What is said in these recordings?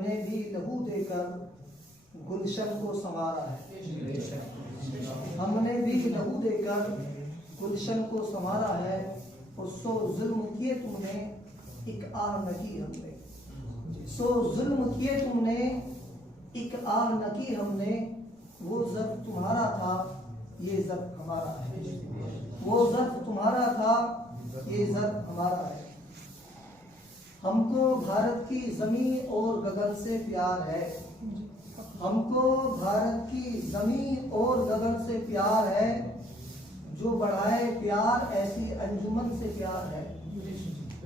हमने भी लहू देकर गुलशन को संवारा है। हमने भी लहू देकर गुलशन को संवारा है। और सो जुल्म किए तुमने एक आर न की हमने। सो जुल्म किए तुमने एक आर न की हमने। वो ज़र्फ तुम्हारा था ये ज़र्फ हमारा है। वो ज़र्फ तुम्हारा था ये ज़र्फ हमारा है। हमको भारत की ज़मीन और गगन से प्यार है। हमको भारत की ज़मीन और गगन से प्यार है। जो बढ़ाए प्यार ऐसी अंजुमन से प्यार है।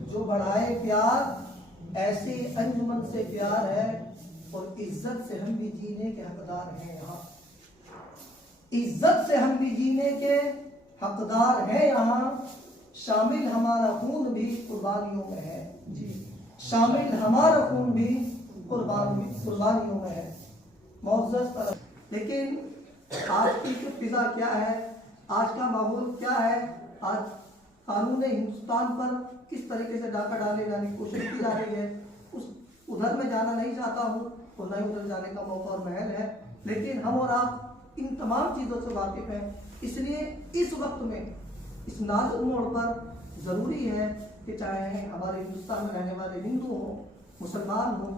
जो बढ़ाए प्यार ऐसी अंजुमन से प्यार है। और इज्जत से हम भी जीने के हकदार हैं यहाँ। इज्जत से हम भी जीने के हकदार हैं यहाँ। शामिल हमारा खून भी कुर्बानियों में है। शामिल हमारा खून भी कुर्बानियों में है। मौजूद लेकिन आज की जो फिजा क्या है, आज का माहौल क्या है, आज कानून हिंदुस्तान पर किस तरीके से डाका डाले जाने की कोशिश की जा रही है, उधर में जाना नहीं चाहता हूँ और न ही उधर जाने का मौका और महल है। लेकिन हम और आप इन तमाम चीज़ों से वाकिफ हैं। इसलिए इस वक्त में इस नाजुक मोड़ पर ज़रूरी है कि चाहे हमारे हिंदुस्तान में रहने वाले हिंदू हों, मुसलमान हों,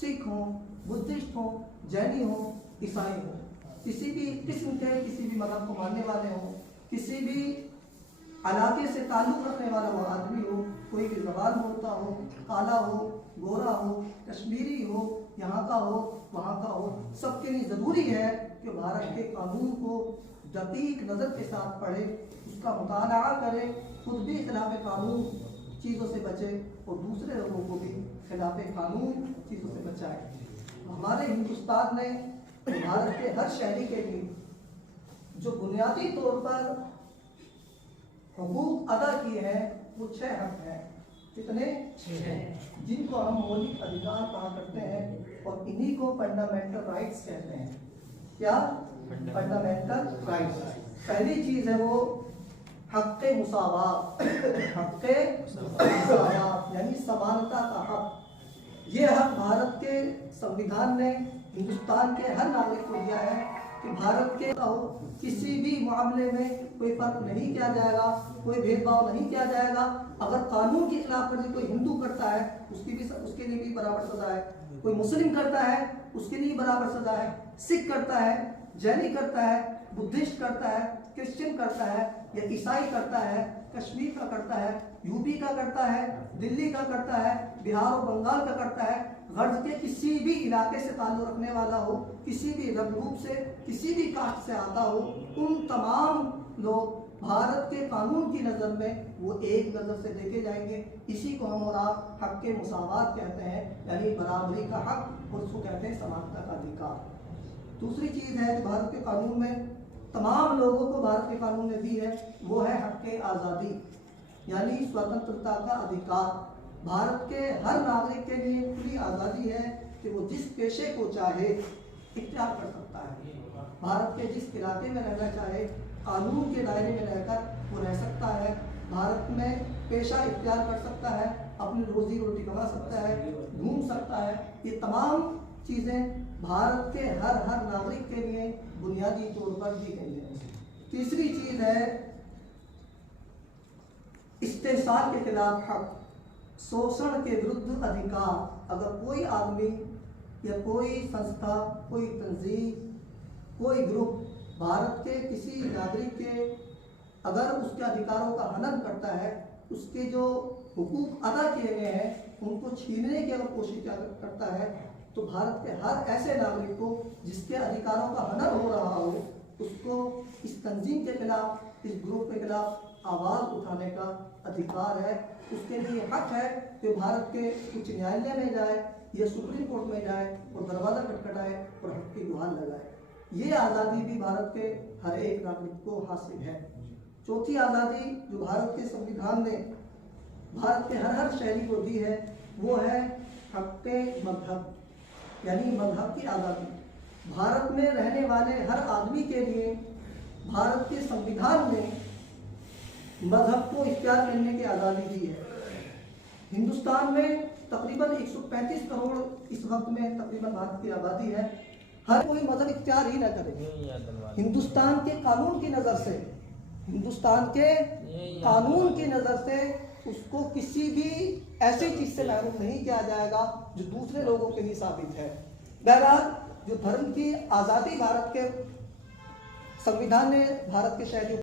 सिख हों, बुद्धिस्ट हों, जैनी हों, ईसाई हों, किसी भी किस्म के किसी भी मज़हब को मानने वाले हों, किसी भी इलाके से ताल्लुक़ रखने वाला वो आदमी हो, कोई भी ज़बान बोलता हो, काला हो, गोरा हो, कश्मीरी हो, यहाँ का हो, वहाँ का हो, सबके लिए ज़रूरी है कि भारत के कानून को दकीक नज़र के साथ पढ़े, उसका मुताला करे, खुद भी खिलाफ कानून चीज़ों से बचे और दूसरे लोगों को भी खिलाफ कानून चीज़ों से बचाए। हमारे हिंदुस्तान ने भारत के हर शहरी के लिए जो बुनियादी तौर पर हुकूक अदा किए हैं वो 6 हक हैं। कितने? 6, जिनको हम मौलिक अधिकार कहा करते हैं और इन्हीं को फंडामेंटल राइट्स कहते हैं। क्या? Fundamental rights. पहली चीज़ है वो हक़ मुसावात। हक़ मुसावात यानी समानता का हक। ये हक भारत के संविधान ने हिंदुस्तान के हर नागरिक को दिया है कि भारत के किसी भी मामले में कोई फर्क नहीं किया जाएगा, कोई भेदभाव नहीं किया जाएगा। अगर कानून की खिलाफवर्जी कोई हिंदू करता है उसके लिए भी बराबर सजा है, कोई मुस्लिम करता है उसके लिए बराबर सजा है, सिख करता है, जैनी करता है, बुद्धिस्ट करता है, क्रिश्चियन करता है या ईसाई करता है, कश्मीर का करता है, यूपी का करता है, दिल्ली का करता है, बिहार और बंगाल का करता है, गर्ज के किसी भी इलाके से ताल्लुक़ रखने वाला हो, किसी भी रंग रूप से, किसी भी कास्ट से आता हो, उन तमाम लोग भारत के कानून की नज़र में वो एक नज़र से देखे जाएंगे। इसी को हम और आप हक़ मुसावात कहते हैं, यानी बराबरी का हक, और उसको कहते हैं समानता का अधिकार। दूसरी चीज़ है जो भारत के कानून में तमाम लोगों को भारत के कानून ने दी है वो है हक़ आज़ादी यानी स्वतंत्रता का अधिकार। भारत के हर नागरिक के लिए खुली आज़ादी है कि वो जिस पेशे को चाहे इख्तियार कर सकता है। भारत के जिस इलाके में रहना चाहे कानून के दायरे में रहकर वो रह सकता है। भारत में पेशा इख्तियार कर सकता है, अपनी रोजी रोटी कमा सकता है, घूम सकता है। ये तमाम चीज़ें भारत के हर नागरिक के लिए बुनियादी तौर पर दी गई है। तीसरी चीज़ है इस्तेसाल के खिलाफ हक, शोषण के विरुद्ध अधिकार। अगर कोई आदमी या कोई संस्था, कोई तंजीम, कोई ग्रुप भारत के किसी नागरिक के अगर उसके अधिकारों का हनन करता है, उसके जो हुकूक अदा किए गए हैं उनको छीनने की अगर कोशिश करता है, तो भारत के हर ऐसे नागरिक को जिसके अधिकारों का हनन हो रहा हो उसको इस तंजीम के खिलाफ, इस ग्रुप के खिलाफ आवाज़ उठाने का अधिकार है। उसके लिए हक है कि भारत के उच्च न्यायालय में जाए या सुप्रीम कोर्ट में जाए और दरवाज़ा खटखटाए और हक की गुहार लगाए। ये आज़ादी भी भारत के हर एक नागरिक को हासिल है। चौथी आज़ादी जो भारत के संविधान ने भारत के हर शहरी को दी है वो है हक़ मज़हब यानी मज़हब की आज़ादी। भारत में रहने वाले हर आदमी के लिए भारत के संविधान ने मज़हब को इख्तियार करने की आज़ादी दी है। हिंदुस्तान में तकरीबन 135 करोड़ इस वक्त में तकरीबन भारत की आबादी है, हर कोई मजहब इख्तियार ही न करे। हिंदुस्तान के कानून की नज़र से, हिंदुस्तान के कानून की नज़र से उसको किसी भी ऐसी चीज़ से महरूम नहीं किया जाएगा जो दूसरे लोगों के लिए साबित है। बहरहाल जो धर्म की आज़ादी भारत के संविधान ने भारत के शहरी